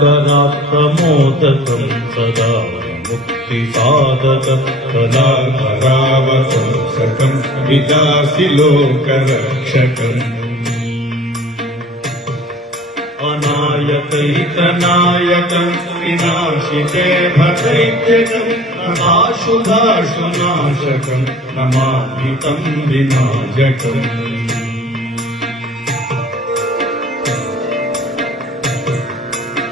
करात्तमोदकं सदा मुक्तिसाधकं तदा परावसंसकं विलासि लोकरक्षकम् अनायकैकनायकं विनाशिते भदैत्यकं नमाशुभाशुनाशकं नमामि तं विनायकम्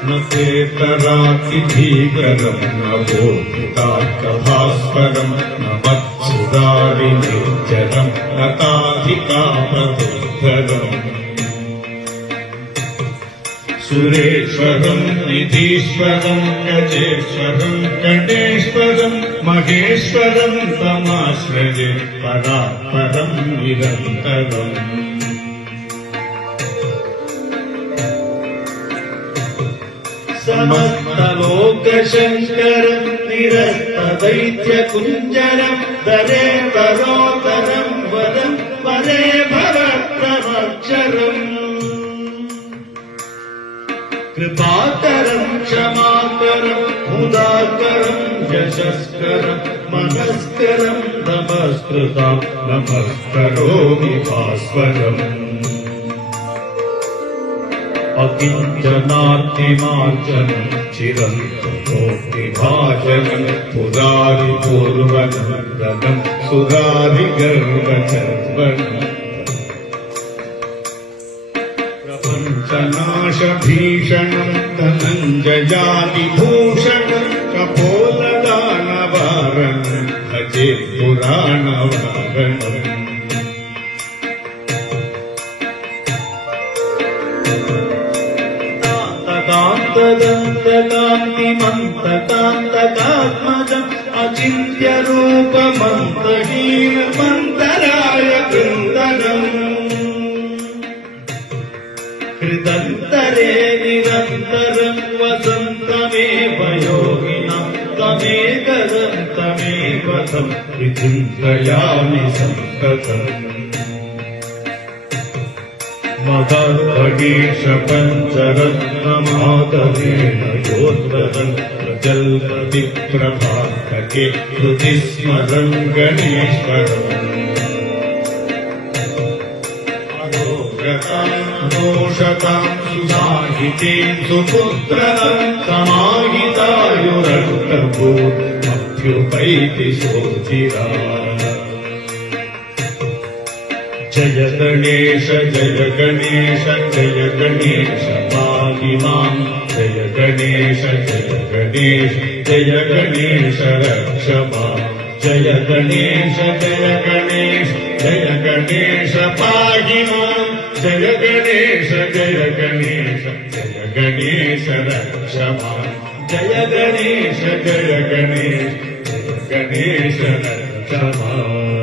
न चेतराति भीकरं न बोधितार्कभास्करं न वत्सुदारिनिर्जरं न ताधिकापदुद्धरम् सुरेश्वरं निधीश्वरं गजेश्वरं गणेश्वरं महेश्वरं तमाश्रये परात्परं निरन्तरम् समस्तलोकशङ्करं निरस्तदैत्यकुञ्जरं दरे वरोदरं वरं वरे भवप्रवक्षरम् कृपाकरं क्षमाकरं मुदाकरं यशस्करं मनस्करं नमस्कृतं नमस्करोमि भास्वरम् अकिञ्चनार्तिमार्जनं चिरन्तनोक्तिभाजनं पुरारिपूर्वनन्दनं सुरारिगर्वचर्वणम् प्रपञ्चनाशभीषणं धनञ्जयादिभूषणं कपोलदानवारणं भजे पुराणवारणम् कान्तकान्तकान्तिमन्तकान्तकात्मजम् अचिन्त्यरूपमन्तहीनमन्तराय कृन्दनम् हृदन्तरे निरन्तरं वसन्तमेव योगिनं तमेकदं तमेव तं विचिन्तयामि सन्ततम् मदर्भगीश पञ्चरत्नमादरेण योद्धरन् प्रजल्पति प्रभातके हृदिस्मरन् गणेश्वरम् दोषतां सुसाहितीं सुपुत्रं समाहितायुरष्टभूमभ्युपैति शोचिरा जय गणेश जय गणेश जय गणेश पाहि मां जय गणेश जय गणेश जय गणेश रक्ष मां जय गणेश जय गणेश जय गणेश पाहि मां जय गणेश जय गणेश जय गणेश रक्ष मां जय गणेश जय गणेश जय गणेश रक्ष मां।